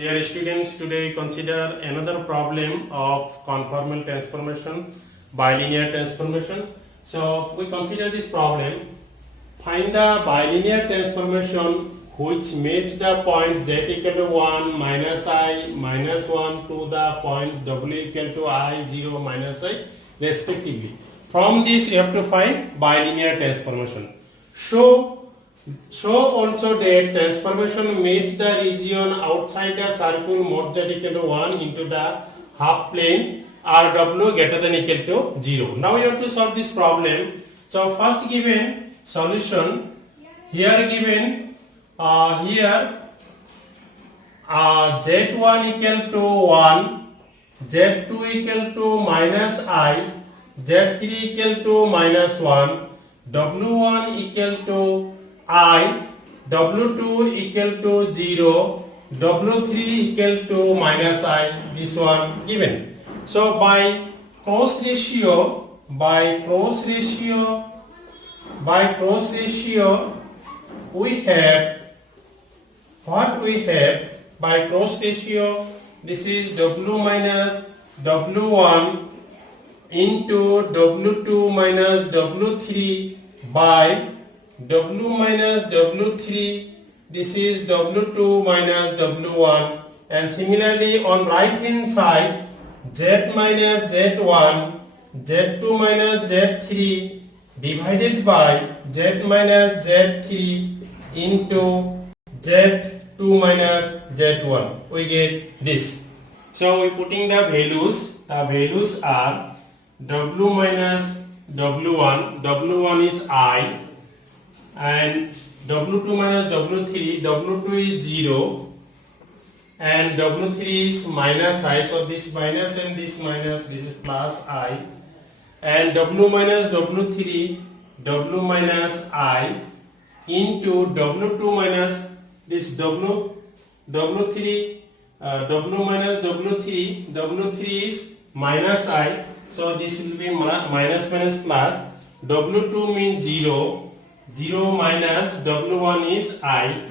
Dear students, today consider another problem of conformal transformation, bilinear transformation. So we consider this problem. Find the bilinear transformation which maps the points z equal to 1 minus I minus 1 to the points w equal to I 0 minus I respectively. From this you have to find bilinear transformation. Show also that transformation maps the region outside the circle mod z equal to 1 into the half plane RW greater than equal to 0. Now you have to solve this problem. So first given solution here given z1 equal to 1, z2 equal to minus I, z3 equal to minus 1, w1 equal to I, W2 equal to 0, W3 equal to minus I, this one given. So by cross ratio, we have what we have by cross ratio. This is W minus W1 into W2 minus W3 by W minus W3, this is W2 minus W1, and similarly on right hand side Z minus Z1, Z2 minus Z3 divided by Z minus Z3 into Z2 minus Z1, we get this. So we putting the values are W minus W1, W1 is I, and W2 minus W3, W2 is 0 and W3 is minus I, so this minus and this minus, this is plus I, and W minus W3, W minus I into W2 minus this W3, W minus W3, W3 is minus I, so this will be minus minus plus, W2 means 0, 0 minus W1 is I,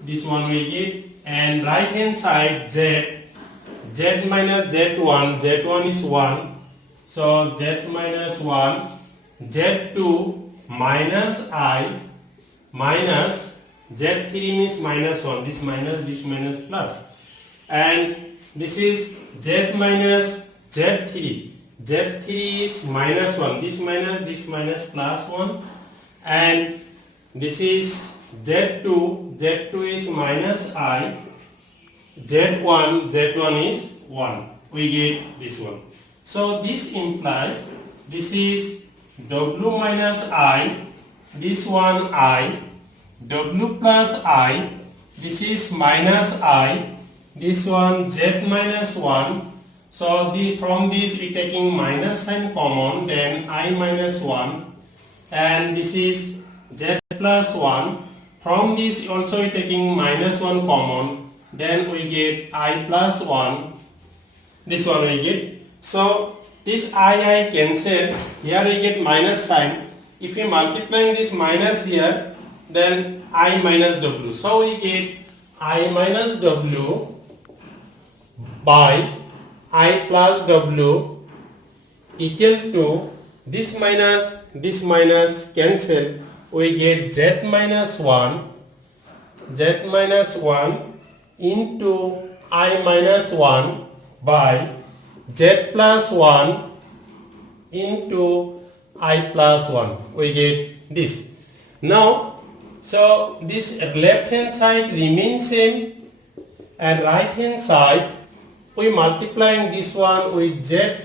this one we get, and right hand side Z minus Z1, Z1 is 1, so Z minus 1, Z2 minus I minus Z3 means minus 1, this minus plus, and this is Z minus Z3, Z3 is minus 1, this minus plus 1, and this is Z2, Z2 is minus I, Z1 is 1, we get this one. So this implies this is W minus I, this one I, W plus I, this is minus I, this one Z minus 1, so from this we taking minus sign common, then I minus 1, and this is Z plus 1, from this also we taking minus 1 common, then we get I plus 1, this one we get. So this I cancel, here we get minus sign, if we multiplying this minus here, then I minus W, so we get I minus W by I plus W equal to this minus cancel, we get Z minus 1 into I minus 1 by Z plus 1 into I plus 1, we get this. Now, so this left hand side remains same, and right hand side we multiplying this one with Z,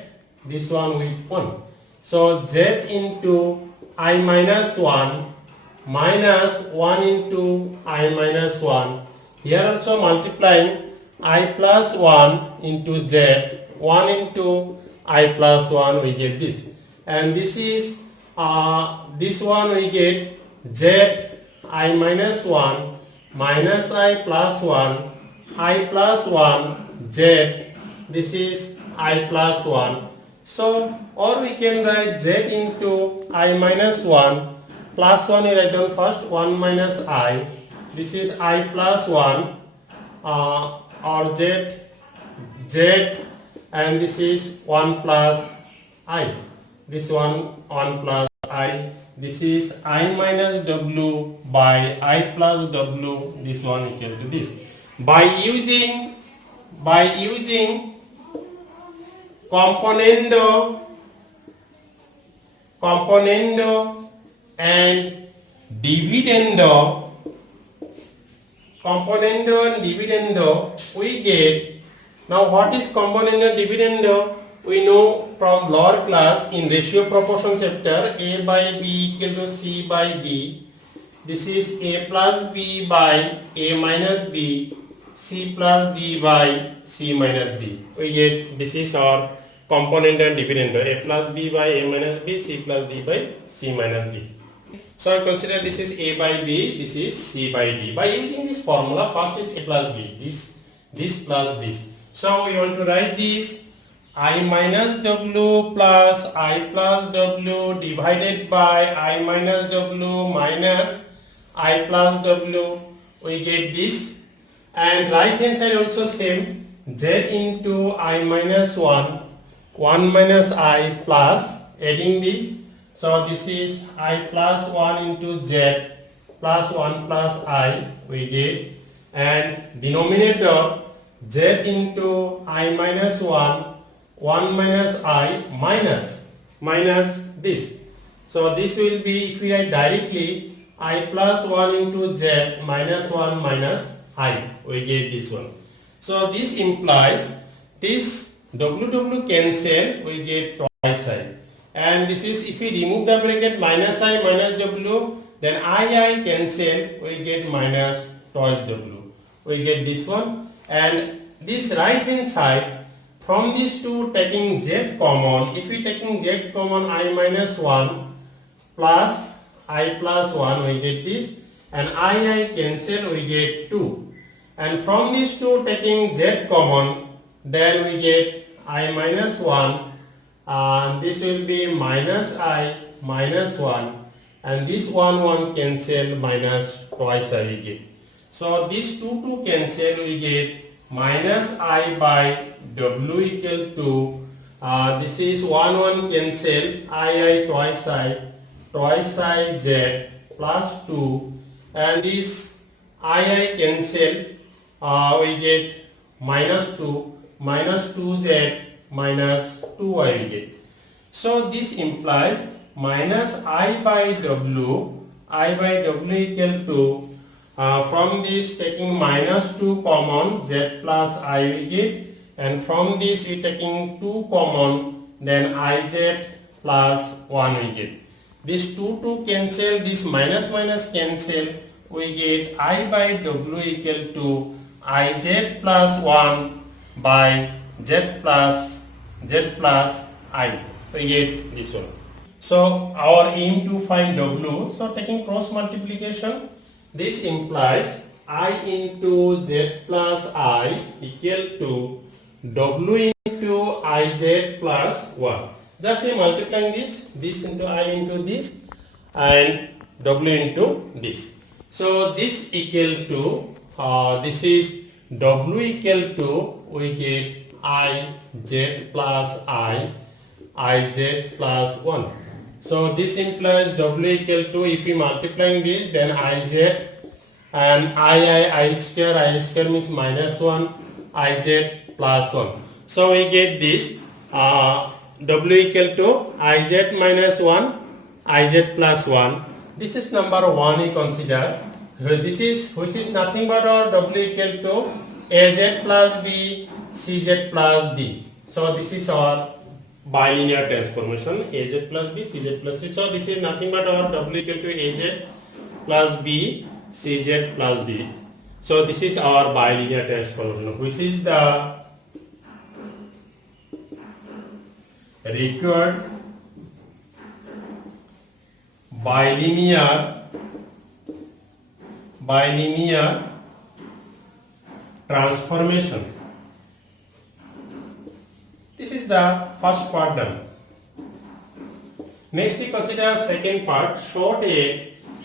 this one with 1. So Z into I minus 1 minus 1 into I minus 1. Here also multiplying I plus 1 into Z, 1 into I plus 1, we get this. And this is this one we get Z I minus 1 minus I plus 1, I plus 1 Z, this is I plus 1. So, or we can write Z into I minus 1 plus 1, we write down first 1 minus I, this is I plus 1 or z, and this is 1 plus I. This 1 plus I. This is I minus W by I plus W. This one equal to this. By using componendo and dividendo, we get. Now what is componendo and dividendo? We know from lower class in ratio proportion chapter, A by B equal to C by D. This is A plus B by A minus B, C plus D by C minus D. We get, this is our component and dividendo, A plus B by A minus B, C plus D by C minus D. So I consider this is A by B, this is C by D. By using this formula, first is A plus B, this plus this. So we want to write this I minus W plus I plus W divided by I minus W minus I plus W. We get this, and right hand side also same, Z into I minus 1 minus I plus, adding this. So this is I plus 1 into Z plus 1 plus I we get, and denominator Z into I minus 1 minus I minus this. So this will be, if we write directly, I plus 1 into Z minus 1 minus I, we get this one. So this implies this W cancel, we get twice I. And this is, if we remove the bracket minus I minus W, then I cancel, we get minus twice W. We get this one. And this right hand side, from these two taking Z common, if we taking Z common, I minus 1 plus I plus 1, we get this, and I cancel, we get 2. And from these two taking Z common, then we get I minus 1, and this will be minus I minus 1, and this 1 cancel, minus twice I we get. So this 2 cancel, we get minus I by W equal to, this is 1 cancel, I twice I Z plus 2, and this I cancel, we get minus 2Z minus 2I we get. So this implies minus I by W equal to, from this taking minus 2 common, Z plus I we get, and from this we taking 2 common, then IZ plus 1 we get. This 2 cancel, this minus cancel, we get I by W equal to IZ plus 1 by Z plus I. We get this one. So our aim to find W, so taking cross multiplication, this implies I into Z plus I equal to W into IZ plus 1. Just multiplying this into I into this, and W into this. So this equal to, this is W equal to, we get IZ plus IZ plus 1. So this implies W equal to, if we multiplying this, then IZ and I square means minus 1, IZ plus 1. So we get this, W equal to IZ minus 1, IZ plus 1. This is number 1 we consider. This is, which is nothing but our W equal to AZ plus B, CZ plus D. So this is our bilinear transformation, AZ plus B, CZ plus D. So this is nothing but our W equal to AZ plus B, CZ plus D. So this is our bilinear transformation, which is the required bilinear transformation. This is the first part done. Next we consider second part. Show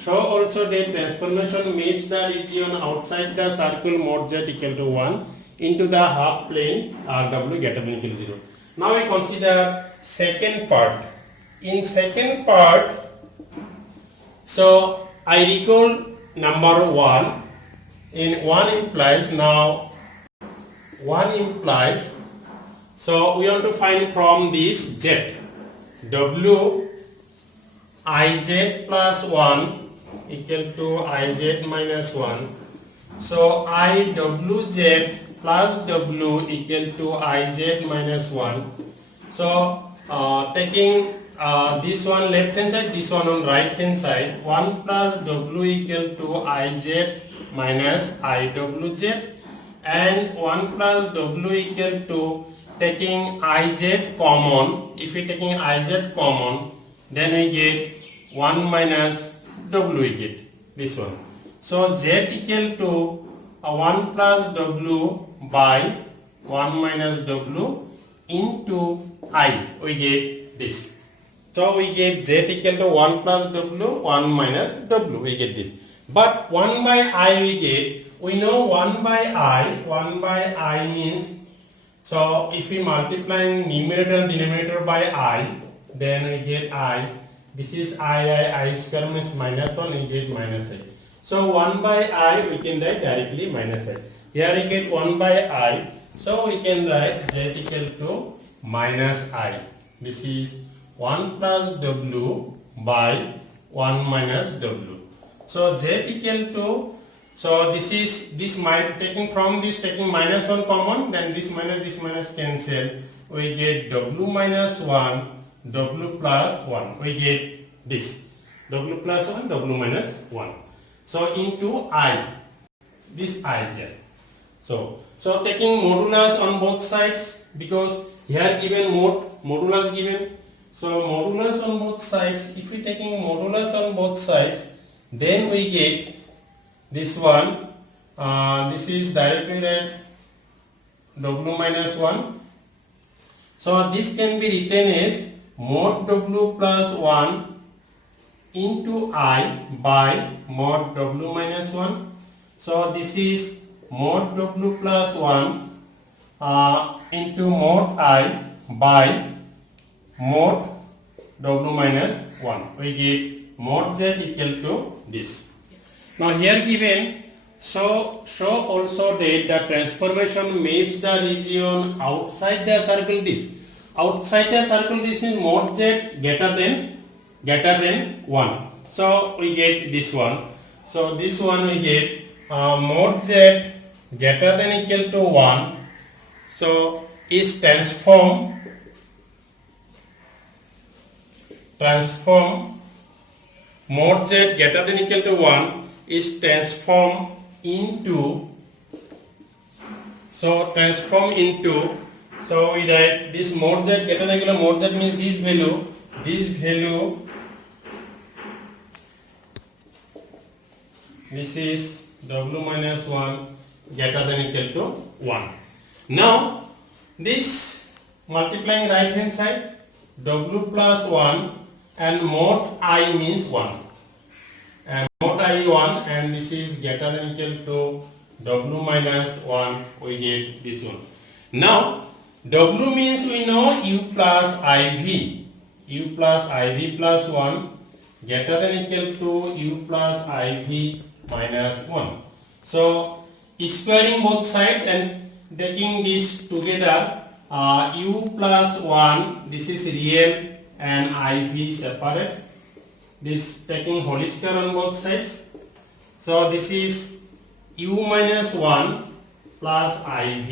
also the transformation meets the region outside the circle mod z equal to 1 into the half plane w greater than equal to 0. Now we consider second part. In second part, so I recall number 1. In 1 implies, now 1 implies, so we want to find from this z, w ij plus 1 equal to ij minus 1. So iwz plus w equal to iz minus 1. So taking this one left hand side, this one on right hand side, 1 plus w equal to iz minus iwz, and 1 plus w equal to, taking iz common, if we taking iz common, then we get 1 minus w, we get this one. So z equal to 1 plus w by 1 minus w into I, we get this. So we get z equal to 1 plus w, 1 minus w, we get this. But 1 by I we know 1 by I means, so if we multiply numerator and denominator by I, then we get I. This is I square means minus 1, we get minus I. So 1 by I we can write directly minus I. Here we get 1 by I, so we can write z equal to minus I. This is 1 plus w by 1 minus w. So z equal to, so this is this taking from this, taking minus 1 common, then this minus cancel, we get w minus 1, w plus 1, we get this, w plus 1, w minus 1. So into I, this I here. So taking modulus on both sides, because here given modulus given, so modulus on both sides, if we taking modulus on both sides, then we get this one, this is directly that w minus 1. So this can be written as mod w plus 1 into I by mod w minus 1. So this is mod w plus 1 into mod I by mod w minus 1. We get mod z equal to this. Now here given, so also that the transformation maps the region outside the circle this. Outside the circle this means mod z greater than 1. So we get this one. So this one we get mod z greater than equal to 1. So is transform mod z greater than equal to 1 is transform into, so we write this mod z greater than equal to, mod z means this value, this is w minus 1 greater than equal to 1. Now this multiplying right hand side, w plus 1 and mod I means 1. And mod I 1, and this is greater than equal to w minus 1, we get this one. Now w means we know u plus iv plus 1 greater than equal to u plus iv minus 1. So squaring both sides and taking this together, u plus 1, this is real and iv separate. This taking whole square on both sides. So this is u minus 1 plus iv,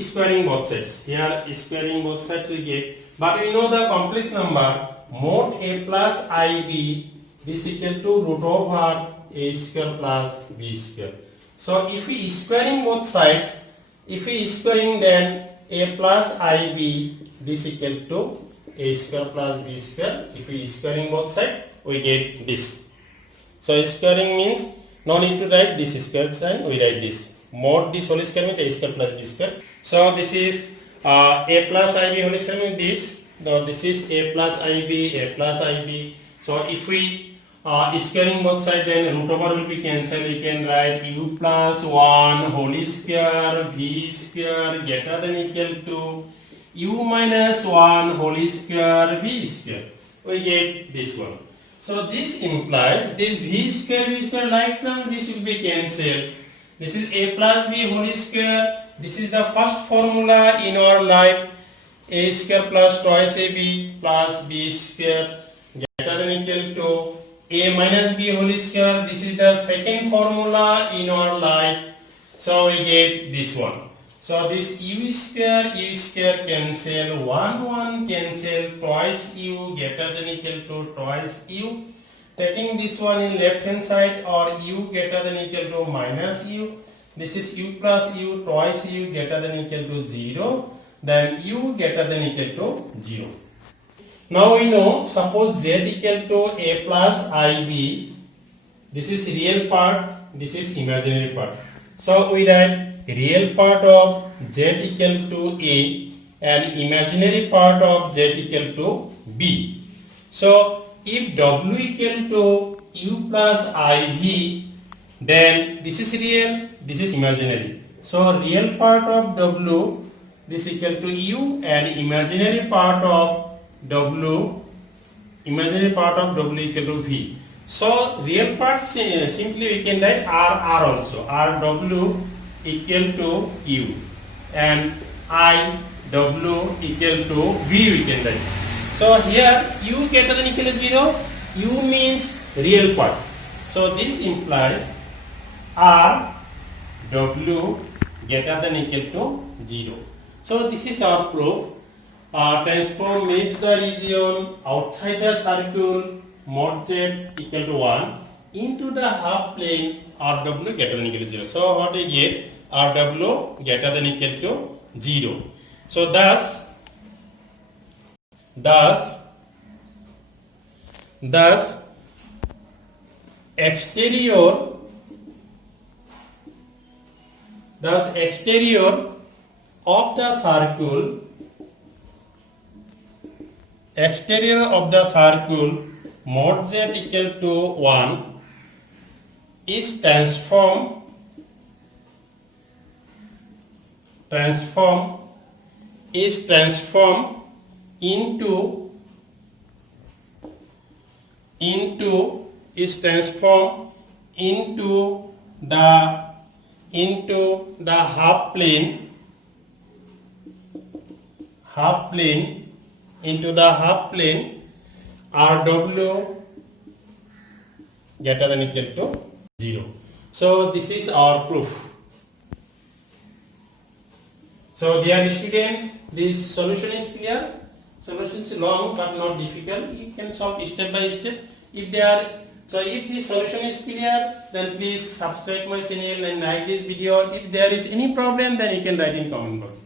squaring both sides. Here squaring both sides we get, but we know the complex number mod a plus ib, this equal to root over a square plus b square. So if we squaring both sides, if we squaring then a plus ib, this equal to a square plus b square. If we squaring both sides, we get this. So squaring means no need to write this square sign, we write this. Mod this whole square means a square plus b square. So this is a plus ib whole square means this. Now this is a plus ib. So if we squaring both sides, then root over will be cancelled. You can write u plus 1 whole square v square greater than equal to u minus 1 whole square v square. We get this one. So this implies this v square like term, this will be cancelled. This is a plus b whole square. This is the first formula in our life. A square plus twice ab plus b square greater than equal to a minus b whole square. This is the second formula in our life. So we get this one. So this u square cancel, 1 cancel, twice u greater than equal to twice u. Taking this one in left hand side, or u greater than equal to minus u. This is u plus u, twice u greater than equal to 0. Then u greater than equal to 0. Now we know, suppose z equal to a plus ib. This is real part, this is imaginary part. So we write real part of z equal to a and imaginary part of z equal to b. So if w equal to u plus iv, then this is real, this is imaginary. So real part of w, this equal to u, and imaginary part of w equal to v. So real part simply we can write r also, rw equal to u, and I w equal to v we can write. So here u greater than equal to 0, u means real part. So this implies r w greater than equal to 0. So this is our proof. Transform makes the region outside the circle mod z equal to 1 into the half plane rw greater than equal to 0. So what we get, rw greater than equal to 0. So thus exterior of the circle mod z equal to 1 is transformed into the half plane rw greater than equal to 0. So this is our proof. So dear students, this solution is clear. Solution is long but not difficult. You can solve step by step. If this solution is clear, then please subscribe my channel and like this video. If there is any problem, then you can write in comment box.